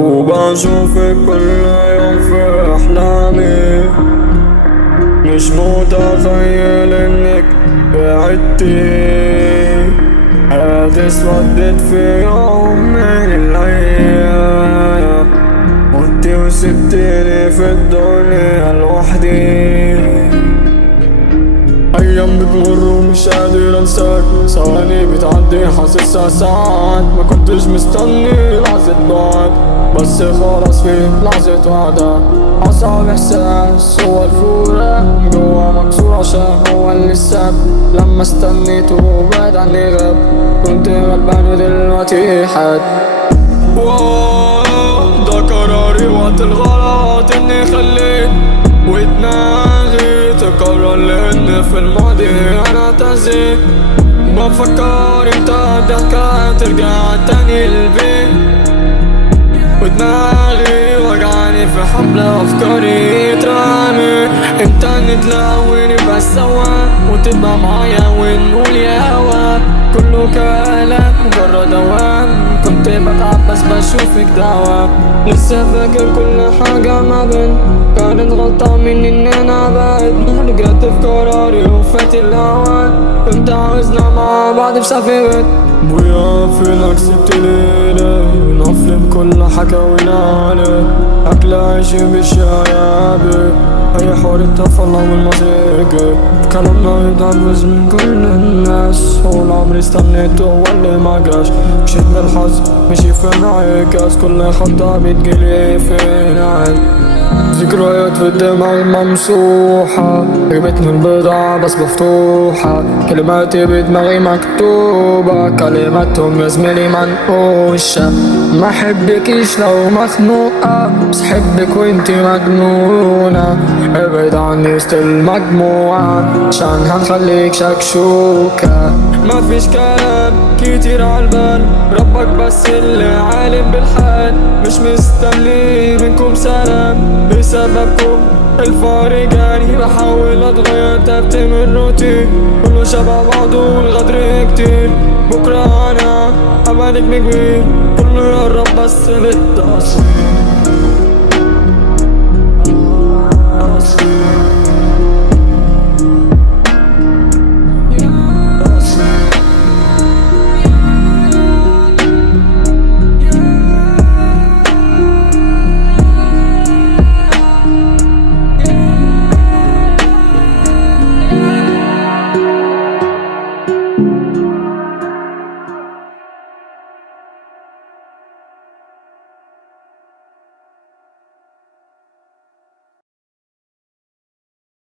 وبشوفك كل يوم في أحلامي، مش متخيل انك بعدتي. حياتي اسودت في يوم من الأيام، وانتي وسبتيني في الدنيا لوحدي. أيام بتمر ومش قادر انساك، ثواني بتعدي حاسسها ساعات. ما كنتش مستني لحظة بعد، بس خلاص في لحظة وعدة. أصعب إحساس هو الفراق، جوا مكسور عشان هو اللي ساب. لما استنيته وبعد عني غاب، كنت غلبان ودلوقتي حاد. ده قراري وقت الغلط اني خليت ودماغي تقرر، لان في الماضي انا تزيد. بفكر امتى ضحكة ترجع تاني البيت، ودماغي وجعاني في حبل افكاري ترامي. امتى نتلاقى ونبقى سوا، وتبقى معايا ونقول يا هوا. كله كلام مجرد اوام، كنت بتعب بس بشوفك دوا. لسه فاكر كل حاجة ما بين، كانت غلطة مني ان انا بعد. رجعت في قراري وفات الاوان، كنت عاوزنا مع بعض في سفينة. بويا فينك سبت ليلة، نفلم كل حكاوينا عليه. أكل عيشي بالشيابي، أي حوار اتفلنا والمزيج. كلامنا يتعبز من كل الناس، طول عمري استنيته هو اللي ما جاش. مشيت بالحظ مشي في انعكاس، كل خطة بتجيلي في نعال. ذكريات في الدماغ ممسوحة، جبتني البضاعة بس مفتوحة. كلماتي بدماغي مكتوبة، كلماتهم يا زميلي منقوشة. ما احبكيش لو مخنوقة، بس حبك وانتي مجنونة. ابعد عني وسط المجموعة، عشان هنخليك شكشوكة. مفيش كلام كتير عالبال، ربك بس اللي عالم بالحال. مش مستني منكم سلام، بسببكم الفار جاري. بحاول اتغير تبت من روتين، كله شبه بعضه والغدر كتير. بكرة انا ابقى نجم كبير، كله يقرب بس للتصوير.